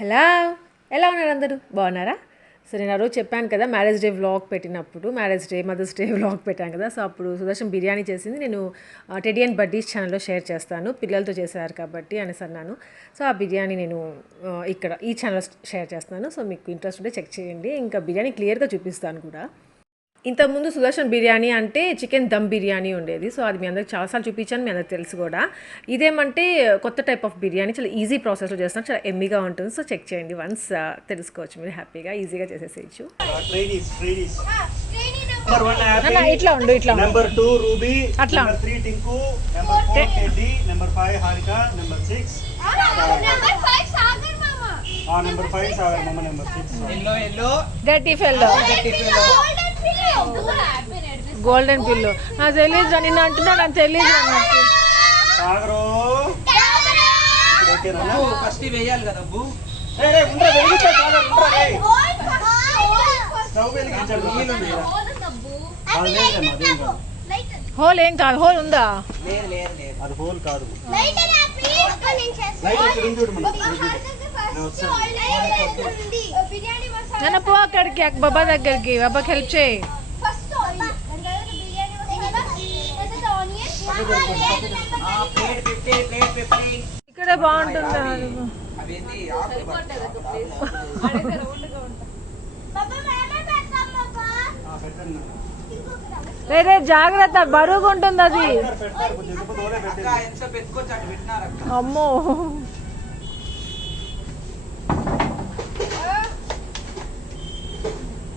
Hello, ఎలా ఉన్నారు అందరూ? బాగున్నారా? సో నేను ఆ రోజు చెప్పాను కదా, మ్యారేజ్ డే వ్లాగ్ పెట్టినప్పుడు, marriage day mother's day vlog పెట్టాను కదా. సో అప్పుడు సుదర్శన్ బిర్యానీ చేసింది నేను టెడీ అండ్ బడ్డీస్ ఛానల్లో షేర్ చేస్తాను, పిల్లలతో చేశారు కాబట్టి అనేసి అన్నాను. సో ఆ బిర్యానీ నేను ఇక్కడ ఈ ఛానల్లో షేర్ చేస్తాను. సో మీకు ఇంట్రెస్ట్ ఉంటే చెక్ చేయండి. ఇంకా బిర్యానీ క్లియర్గా చూపిస్తాను కూడా. ఇంతకుముందు సుదర్శన్ బిర్యానీ అంటే చికెన్ దమ్ బిర్యానీ ఉండేది. సో అది మీ అందరికి చాలాసార్లు చూపించాను, మీ అందరికి తెలుసు కూడా. ఇదేమంటే కొత్త టైప్ ఆఫ్ బిర్యానీ, చాలా ఈజీ ప్రాసెస్లో చేస్తాను, చాలా ఎమ్మీగా ఉంటుంది. సో చెక్ చేయండి వన్స్, తెలుసుకోవచ్చు మీరు హ్యాపీగా ఈజీగా చేసేసేయచ్చు. ఇట్లా ఉండు, ఇట్లా నెంబర్ 2 రూబీ, అట్లా number 3 Tinku, number 4 teddy, number 5 Harika, number 6 number 5 Sagar మామ, నెంబర్ 5 సాగర్ మామ, number 6 yellow dirty fellow, golden pillow. నాకు తెలియదు, నిన్ను అంటున్నా, నాకు తెలియదు. సాగరు ఓకేనా? ఫస్ట్ వేయాలి కదా అబ్బు. ఉండరా వెలిగించా, సాగర్ ఉండరా, స్టవ్ వెలిగించాలి. హోల్ ఏం కాదు, హోల్ ఉందా? లేదు లేదు లేదు, అది హోల్ కాదు, లైట్ ఇక్కడ ఉంది చూడు. నన్ను పో అక్కడికి, బాబా దగ్గరికి, బాబాకి హెల్ప్ చేయి. ఇక్కడ బాగుంటుందా? రే జాగ్రత్త, బరువుగా ఉంటుంది అది. అమ్మో,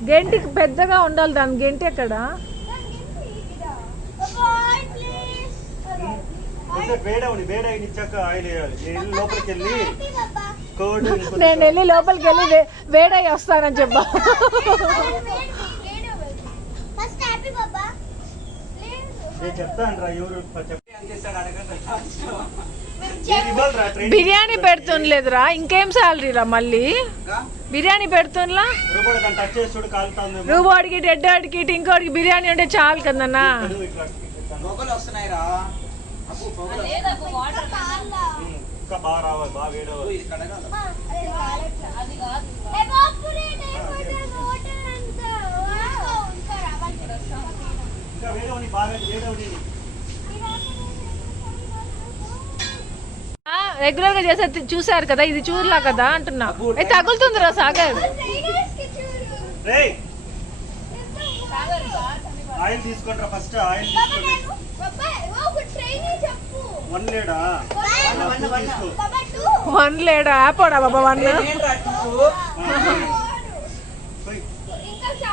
గెంటి పెద్దగా ఉండాలి, దాని గెంటి ఎక్కడ? నేను వెళ్ళి లోపలికి వెళ్ళి వేడై వస్తానని చెప్పా. బిర్యానీ పెడుతుండలేదురా, ఇంకేం శాలరీ రా మళ్ళీ బిర్యానీ పెడుతుండ్లా? రూబోడికి, డెడ్డాడికి, టింకోడికి బిర్యానీ అంటే చాలు కదన్నా. రెగ్యులర్ గా చేసే చూసారు కదా, ఇది చూడలా కదా అంటున్నా. తగులుతుందిరా సాగర్. ఆయిల్ తీసుకుంటారా ఫస్ట్? ఆయిల్ తీసుకోండి. 1 లీటర్ ఆపోడా బాబా? 1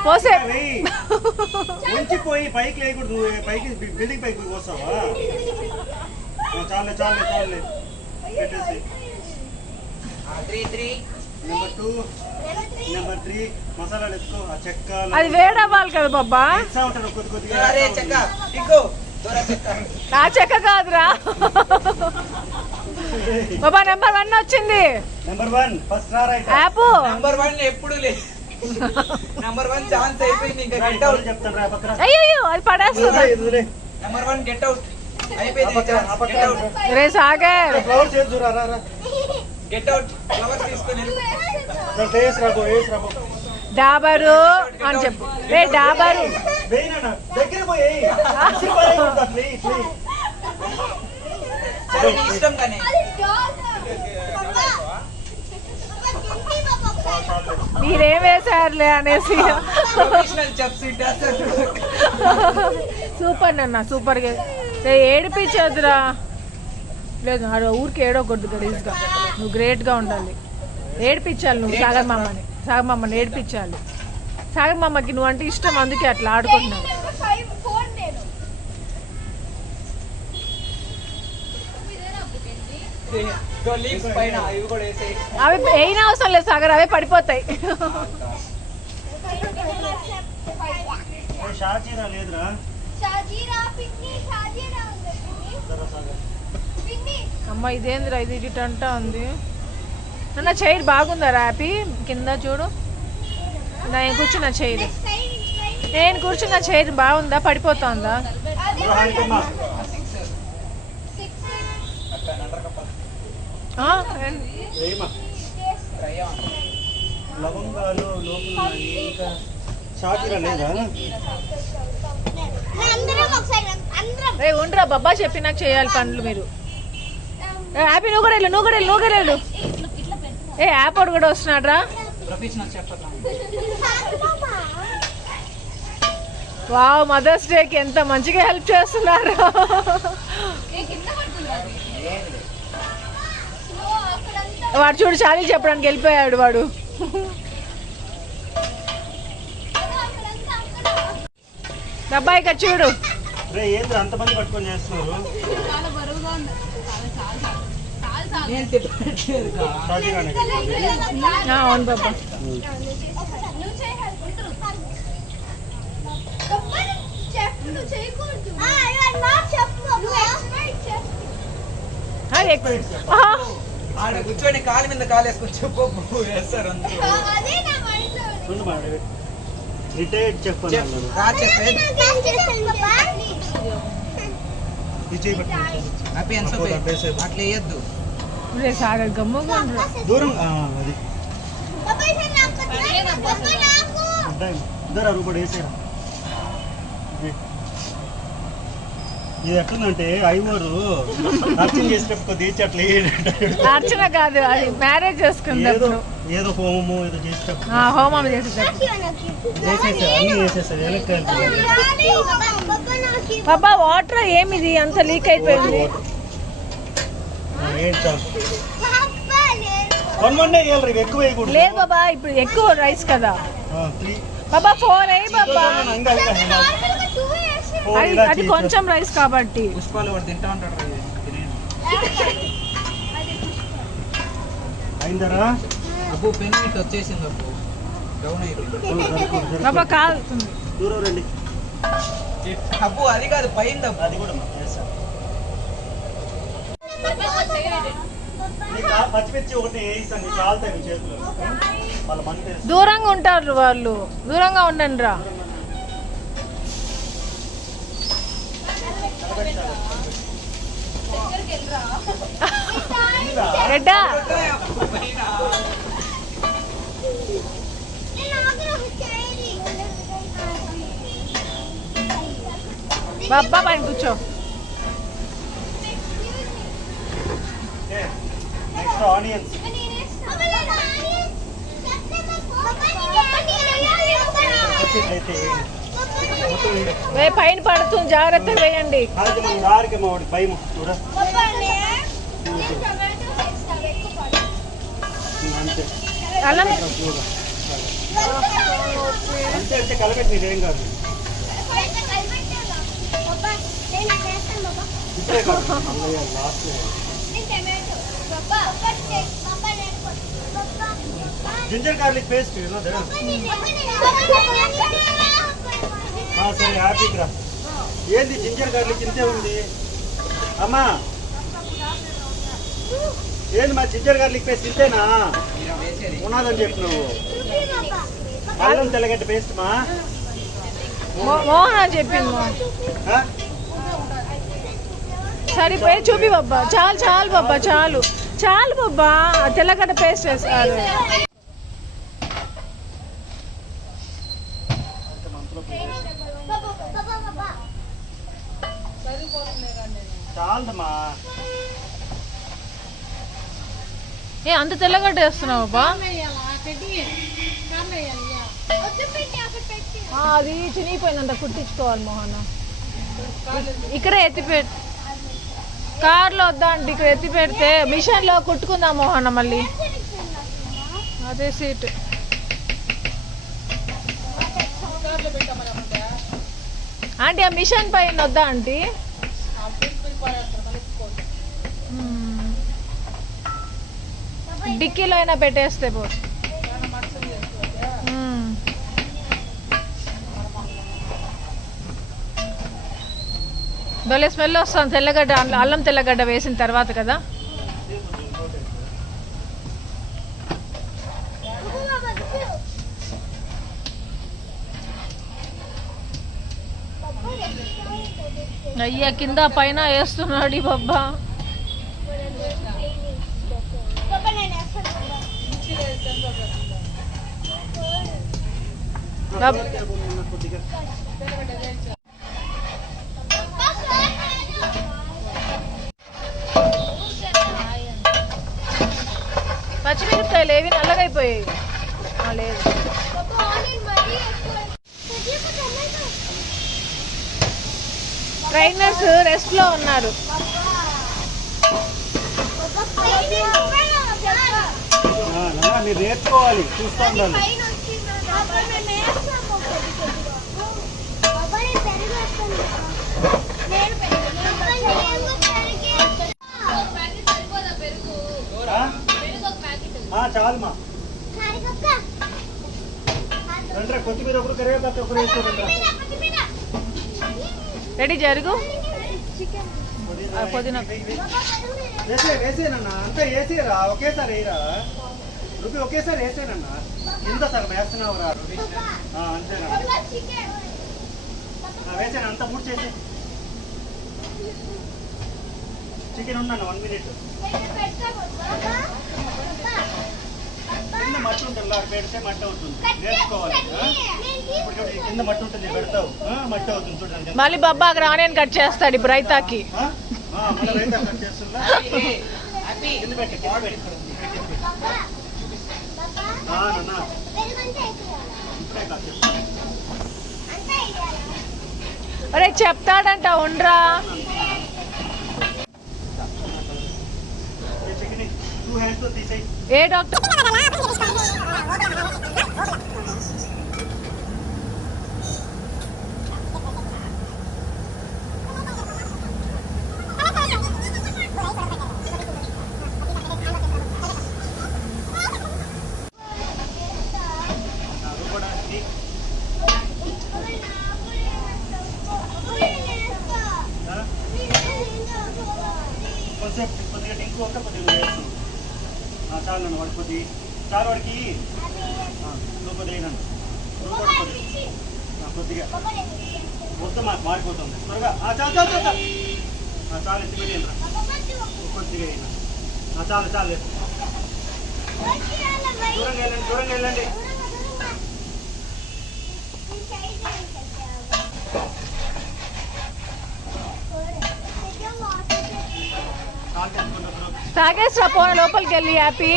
పోసే ఉంచిపోయి పైకి లేకూడదు, పైకి బిల్డింగ్ పైకి పోస్తావా? చాలే చాలే చాలే పెట్టేసి. నెంబర్ 2 నెంబర్ 3 మసాలాలు ఎత్తుకో. ఆ చెక్క అది వేడవ్వాలి కదా బాబా? ఉంటాడు కొద్ది కొద్దిగా. నా చెక్క కాదురా బాబా. నెంబర్ 1 వచ్చింది. నెంబర్ 1 ఫస్ట్ రా రైట్. ఆపు. నెంబర్ 1 ఎప్పుడు లేదు. నెంబర్ 1 ఛాన్స్ అయిపోయింది, ఇంకా గెట్ అవుట్ చెప్తాను రా పక్కన. అయ్యో అది పడేస్తుంది. నెంబర్ 1 గెట్ అవుట్ అయిపోయింది. గెట్ అవుట్ రే సాగర్, ఫ్లవర్స్ చేసి రా రా రా. గెట్ అవుట్, ఫ్లవర్స్ తీసుకొని టేస్ రాబో, ఏస్ రాబో. డాబరు అని చెప్పు. రే డాబరు వేయనా దగ్గర పోయి ఇష్టం కానీ మీరేం వేసారులే అనేసి. సూపర్ నాన్న, సూపర్ గా. ఏడిపించదురా. లేదు ఊరికి ఏడవకూడదు గలీజ్గా, నువ్వు గ్రేట్గా ఉండాలి. ఏడిపించాలి నువ్వు సాగర్ మామని, సాగర్ మామని ఏడిపించాలి. సాగర్ మామకి నువ్వు అంటే ఇష్టం, అందుకే అట్లా ఆడుకుంటున్నావు. అవి అయినా అవసరం లేదు సాగర్, అవే పడిపోతాయి. అమ్మ ఇదేందిరా, ఇది ఇటంటా ఉంది. అన్న చైర్ బాగుందా హ్యాపీ? కింద చూడు, నేను కూర్చున్న చైర్, నేను కూర్చున్న చైర్ బాగుందా, పడిపోతుందా? డ్రై లవంగాలు లోపల ఉన్నాయి. ఇంకా షాకీరా లేదా? రే ఉండరా బాబా చెప్పి నాకు చేయాలి పనులు మీరు. హ్యాపీ నువ్వు కూడా వెళ్ళు. ఏ యాప్ వాడు కూడా వస్తున్నాడు రా. ప్రొఫెషనల్ చెఫ్ వావ్, మదర్స్ డేకి ఎంత మంచిగా హెల్ప్ చేస్తున్నారు. వాడు చూడు చాలీ చెప్పడానికి వెళ్ళిపోయాడు వాడు. డబ్బాయి ఇక్కడ చూడు. రే ఏంద్ర అంతమంది పట్టుకొని చేస్తున్నారు? షాకీరానే కదా ఇది? అవును బాబా. ఆడ కూర్చొని కాలు మీద కాలు వేసుకొని చెప్పు వేస్తారు అందరూ. చూడు మా రిటైర్డ్ చెఫ్ అన్నాను. రా చెప్పేది విజయ్ పట్టు. హ్యాపీ అన్సోపే అట్లా వేయద్దు. రే సాగర్ గమ్ముగా ఉండరా. దూరం అది ఇద్దరు అరుగు కూడా వేసారా. ఇది ఎట్లుందంటే ఐవరు అర్చన చేసేటప్పుడు కొద్దిగా అట్లా అర్చన కాదు, అది మ్యారేజ్ చేసుకుందాం. ఏదో హోమము ఏదో చేసేటప్పుడు హోమం చేసేటప్పుడు చేసేసారు, అన్ని చేసేసారు. ఎలక్ట్రికల్ బాబా వాటర్ ఏమిది అంత లీక్ అయిపోయింది. ఏంటా 1 డే వేయాలి, ఎక్కువ వేయకూడదు. లేదు బాబా, ఇప్పుడు ఎక్కువ రైస్ కదా 3 బాబా. 4 అయ్యి బాబా. ఇంకా అది కొంచెం రైస్ కాబట్టి. పుష్పాలు వాడు తింటా ఉంటాడు. అయిందరా అబ్బు పెన్ ఇట్ వచ్చేసింది. అబ్బు డౌన్ అయిపోయింది. బాబా కాలుతుంది. దూరం రండి. అబ్బు అది కాదు పైన అది కూడా చేస్తాను. పచ్చిమిర్చి ఒకటి వేయిస్తాను, నీకు కాలుతాయి మీ చేతులు. వాళ్ళ మంది దూరంగా ఉంటారు వాళ్ళు, దూరంగా ఉండండి రా. రెడ్డా బాబా పైన కూర్చో. Next onions. అయితే పైన పడుతుంది, జాగ్రత్తగా వేయండి. ఆరోగ్యం వాడి భయం చూడ. అంతే అల్లం అంతే అంటే కలపెట్టి నీదేం కాదు. ఇప్పుడే కాదు లాస్ట్ జింజర్ గార్లిక్ పేస్ట్. సరే హ్యాపీకి రా. ఏంది జింజర్ గార్లిక్ ఇంతే ఉంది అమ్మా? ఏంది మా జింజర్ గార్లిక్ పేస్ట్ ఇంతేనా ఉన్నదని చెప్పు నువ్వు? అల్లం తెల్లగడ్డ పేస్ట్ మా మోహన చెప్పింది. సరిపోయి చూపి బాబా. చాలు బాబా, చాలు బాబా. తెల్లగడ్డ పేస్ట్ వేస్తారు. చాలదమ్మా. ఏ అంత తెల్లగడ్డ వేస్తున్నావు బాబా? అది చినిగిపోయిందంట, కుట్టించుకోవాలి మోహన. ఇక్కడ ఎత్తిపెట్టి కార్లో వద్దా అంటే ఇక్కడ ఎత్తి పెడితే మిషన్లో కుట్టుకుందాం మోహన. మళ్ళీ అదే సీట్. ఆంటీ ఆ మిషన్ పైన వద్దా ఆంటీ? డిక్కీలో అయినా పెట్టేస్తే పో. భలే స్మెల్ వస్తుంది తెల్లగడ్డ, అల్లం తెల్లగడ్డ వేసిన తర్వాత కదా. అయ్యా కింద పైన వేస్తున్నాడు బాబా. కొద్దిగా పచ్చిమిరపకాయలు ఏవి నల్లగైపోయాయి. లేదు, ట్రైనర్స్ రెస్ట్ లో ఉన్నారు. మీరు నేర్చుకోవాలి, చూస్తూ ఉండాలి. చాలమ్మా రండి, కొత్తిమీర ఒకరు కరివేపాకు ఒకరు వేసుకోండి. రెడీ జరుగు. పుదీనా వేసేనన్నా, అంతా వేసేరా, ఒకేసారి వేయరా రుపి, ఒకేసారి వేసేనన్నా. కింద సగం వేస్తున్నావు రా రుపి. అంతేనా, వేసేనా, అంతా మూడు చేసే. చికెన్ ఉన్నాను 1 minute. కింద మట్టి ఉంటుంది, పెడితే మట్టి అవుతుంది, నేర్చుకోవాలి. ఇప్పుడు చూడు, కింద మట్టి ఉంటుంది, పెడతావు మట్టి అవుతుంది చూడండి. మళ్ళీ బాబాకి ఆనియన్ కట్ చేస్తాడు ఇప్పుడు రైతాకి. మన రైతా కట్ చేస్తుందా? కింద పెట్టి ఇప్పుడే కట్ చేస్తా. అరే చెప్తాడంట, ఉండరా. చికెన్ 2 hands తో తీసేయి. ఏ డాక్టర్? కొద్దిగా టింకు ఒక కొద్దిగా వేసు. చాలు నన్ను వాడి కొద్ది చాలు వాడికి. నువ్వు కొద్దిగా నన్ను కొద్దిగా మొత్తం మాకు మారిపోతుంది త్వరగా. చాలు చాలు చాలు చాలు ఎత్తి పెట్టి కొద్దిగా అయినా చాలు చాలు. దూరంగా వెళ్ళండి, దూరంగా వెళ్ళండి. తాగేస్తా పోన లోపలికి వెళ్ళి. హ్యాపీ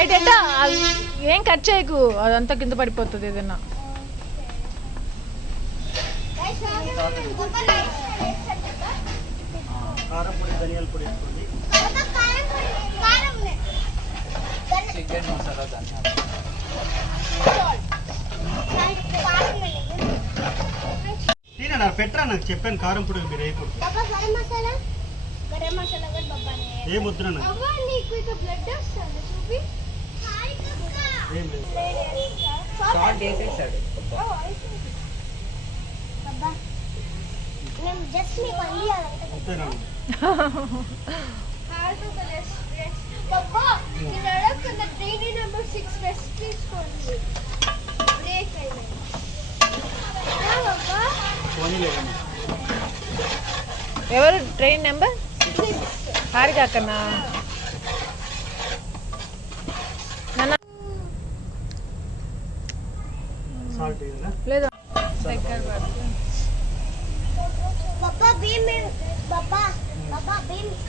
ఏంటంటే ఏం కట్ చేయకు, అదంతా కింద పడిపోతుంది ఏదన్నా. కారం పొడి, ధనియాల పొడి వేసుకోండి. చికెన్ మసాలా ధనియాలు. తినడా పెట్టరా, నాకు చెప్పాను కారం పొడి మీరు వేయకూడదు. ఏం వద్దురా నాకు. ఏం లేదు. సాల్ట్ వేసేసాడు. అంతేనా? పోనీలేదమ్మా. ఎవరు ట్రైన్ నెంబర్? హారిక అక్కనా? సాల్ట్ వేయాలా? లేదా Papa beam is Papa beam is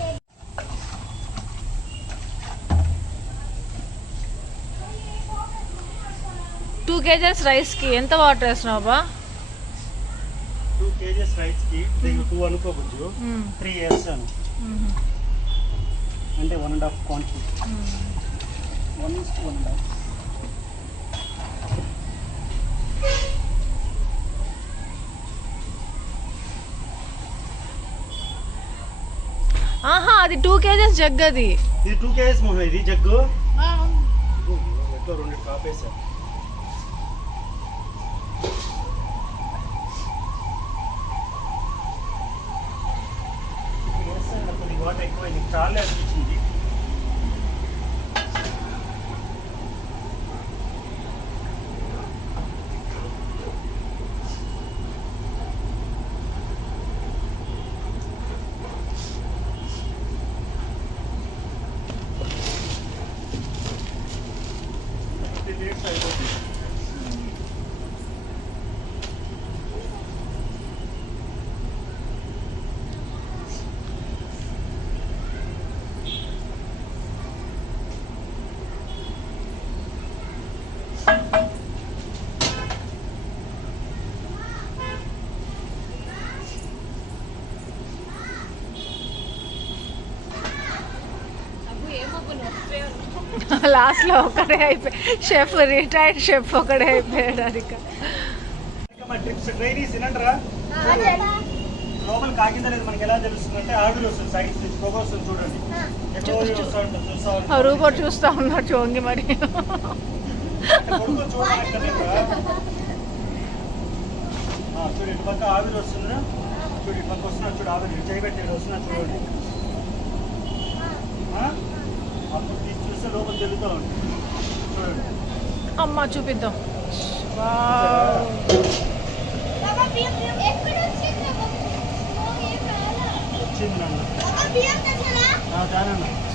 2 kgs రైస్కి ఎంత వాటర్ వేస్తున్నావు బా? 2 kgs రైస్కి 2 అనుకోవచ్చు, 3 వేస్తాను. అంటే 1.5 క్వాంటిటీ. 1:1.5. ఆహా, అది 2 kgs జగ్. అది ఇది 2 kgs మొహం, ఇది జగ్గు. ఎట్లో 2 డ్రాప్ వేసాను. కొద్దిగా వాటర్ ఎక్కువైంది, చాలా అనిపించింది. లాస్ట్లో ఒకడే అయిపోయి షెఫ్, రిటైర్డ్ షెఫ్ ఒకడే అయిపోయాడు. హారిక ట్రిప్స్ ట్రైనీస్ తినండిరా. లోపల కాకిందా లేదు మనకి ఎలా తెలుస్తుంది అంటే ఆవిరి వస్తుంది సైడ్స్ నుంచి పొగ వస్తుంది చూడండి. ఎక్కడో వస్తూ ఉంటుంది చూస్తా ఉంటాం. రూబోట్ చూస్తూ ఉన్నాడు చోంగి మరి. కొడుకు చూడక్కర్లేదురా. చూడు ఇటు పక్క ఆవిరి వస్తుందిరా. చూడు ఇటు పక్క వస్తున్నా చూడు ఆవిరి చేయబెట్టి వస్తున్నా చూడండి. అప్పుడు తీసి చూస్తే లోపల తెలుగుతూ ఉంటుంది చూడండి. అమ్మ చూపిద్దాం.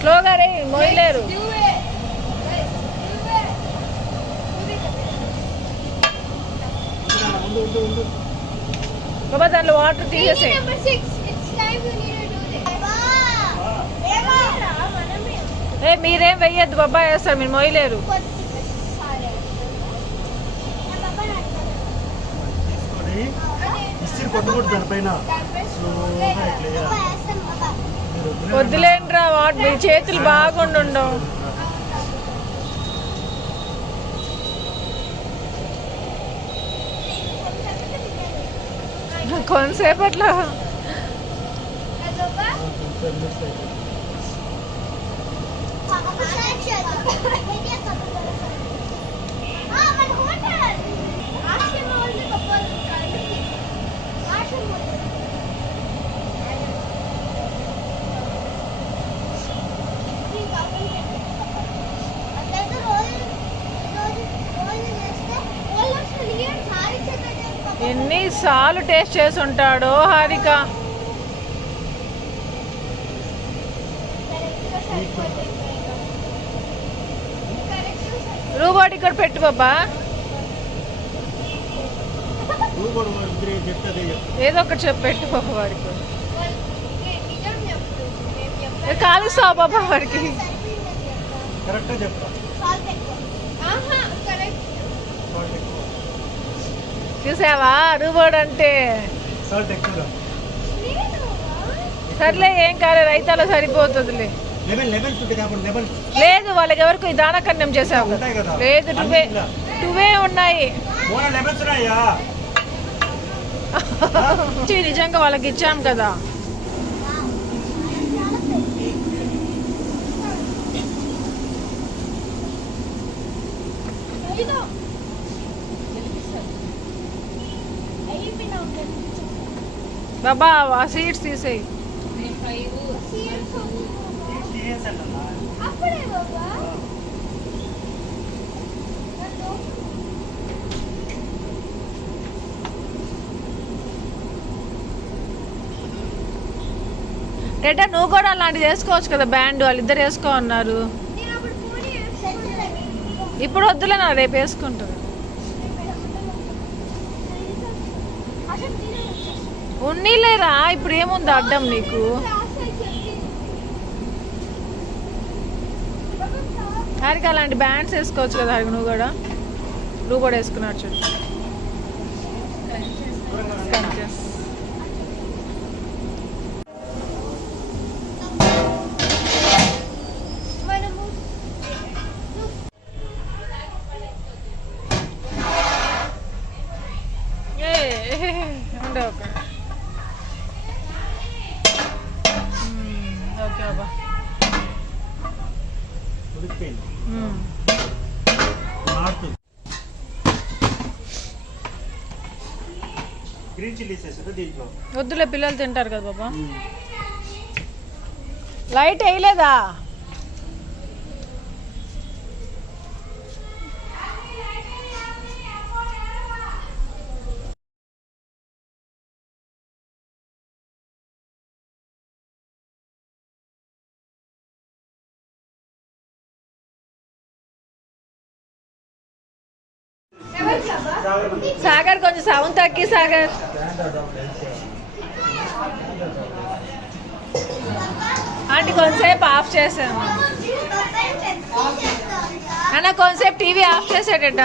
స్లోగా రే, మోయలేరు. బాబా దాంట్లో వాటర్ తీసేసే. మీరేం వెయ్యొద్దు బాబా, వేస్తారు మీరు మోయలేరు. వద్దులేంట్రా, మీ చేతులు బాగుండుండవు. కొంతసేపట్లో ఎన్నిసార్లు టేస్ట్ చేసి ఉంటాడో హారిక. రూబోట్ ఇక్కడ పెట్టు బాబా, ఏదో ఒకటి చెప్పి పెట్టు బాబా వాడికి. కాలుస్తావు బాబా వాడికి. చూసావా రూబోట్ అంటే. సర్లే ఏం కాలే, రైతాలో సరిపోతుందిలే. లేదు వాళ్ళకి ఎవరికి దానకన్యం చేసావు. లేదు టూవే ఉన్నాయి. నిజంగా వాళ్ళకి ఇచ్చాం కదా. బాబా ఆ సీడ్స్ తీసేయి. రేటా నువ్వు కూడా అలాంటిది వేసుకోవచ్చు కదా, బ్యాండ్ వాళ్ళిద్దరు వేసుకో అన్నారు. ఇప్పుడు వద్దులే, నా రేపు వేసుకుంటారు. ఉన్నీలేరా, ఇప్పుడు ఏముంది అడ్డం నీకు. హారిక అలాంటి బ్యాండ్స్ వేసుకోవచ్చు కదా హారిక, నువ్వు కూడా. నువ్వు కూడా వేసుకున్నాడు చూడు. ఓకే బాబా. వద్దులే, పిల్లలు తింటారు కదా బాబా. లైట్ వేయలేదా? సాగర్ కొంచెం సౌండ్ తగ్గి సాగర్. ఆంటీ కొంతసేపు ఆఫ్ చేసాను అన్న, కొంతసేపు టీవీ ఆఫ్ చేసాడట.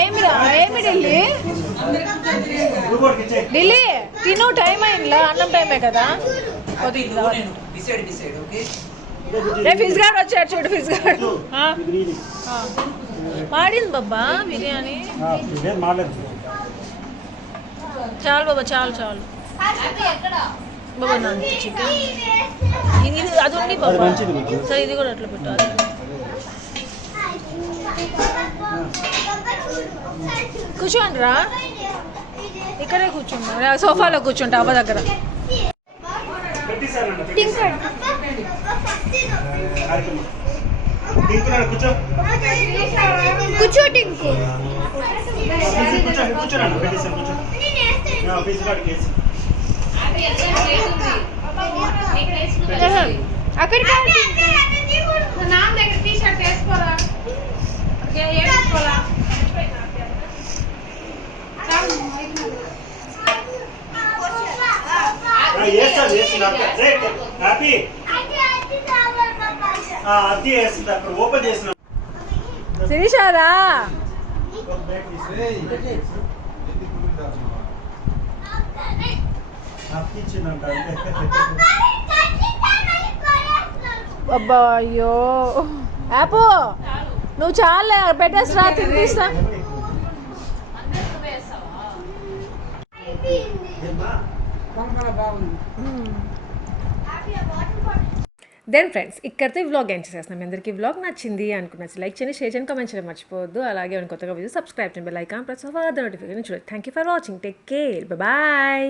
ఏమి ఢిల్లీ ఢిల్లీ తిను, టైం అయిందిలా, అన్నం టైమే కదా. Decide okay. రే ఫిజ్ గార్డ్ వచ్చాడు చూడు, ఫిజ్ గార్డ్ ఇది నీది. మాడింది బాబా బిర్యానీ. ఇదేం మాలేదు. చాలు బాబా, చాలు చాలు బాబా. నాకు చికెన్ ఇది అది ఉంది అది బాబా. మంచిది మీకు. సరే ఇది కూడా అట్లా పెట్టాలి. కూర్చోండి రా, ఇక్కడే కూర్చుంటా, సోఫాలో కూర్చుంటా అవ్వ దగ్గర. పెట్టేశానంట, పెట్టేశాను. హారికమ్మ. టింకున్నాడు, కూర్చో. కూర్చో టింకు. కూర్చోనండి, పెట్టేశాను, కూర్చో. ఫీజు కార్డుకి వేసి. అక్కడ వేస్తాను, వేస్తుంది. హ్యాపీ అది వేస్తుంది అక్కడ ఓపెన్ చేసిన. శిరీషారా ఇచ్చిందంట. అబ్బా అయ్యో యాపు, నువ్వు చాలా పెట్టేసి రాత్రి తీస్తా. దెన్ ఫ్రెండ్స్, ఇక్కడితో ఈ వ్లాగ్ ఎండ్ చేసేస్తున్నాం. మీ అందరికీ వ్లాగ్ నచ్చింది అనుకున్నచ్చు లైక్ చేయండి, షేర్ చేయండి, కామెంట్ చేయడం మర్చిపోవద్దు. అలాగే కొత్తగా వీడియో సబ్స్క్రైబ్ చేయండి, like on press for the notification చూడండి. Thank you for watching, take care, bye.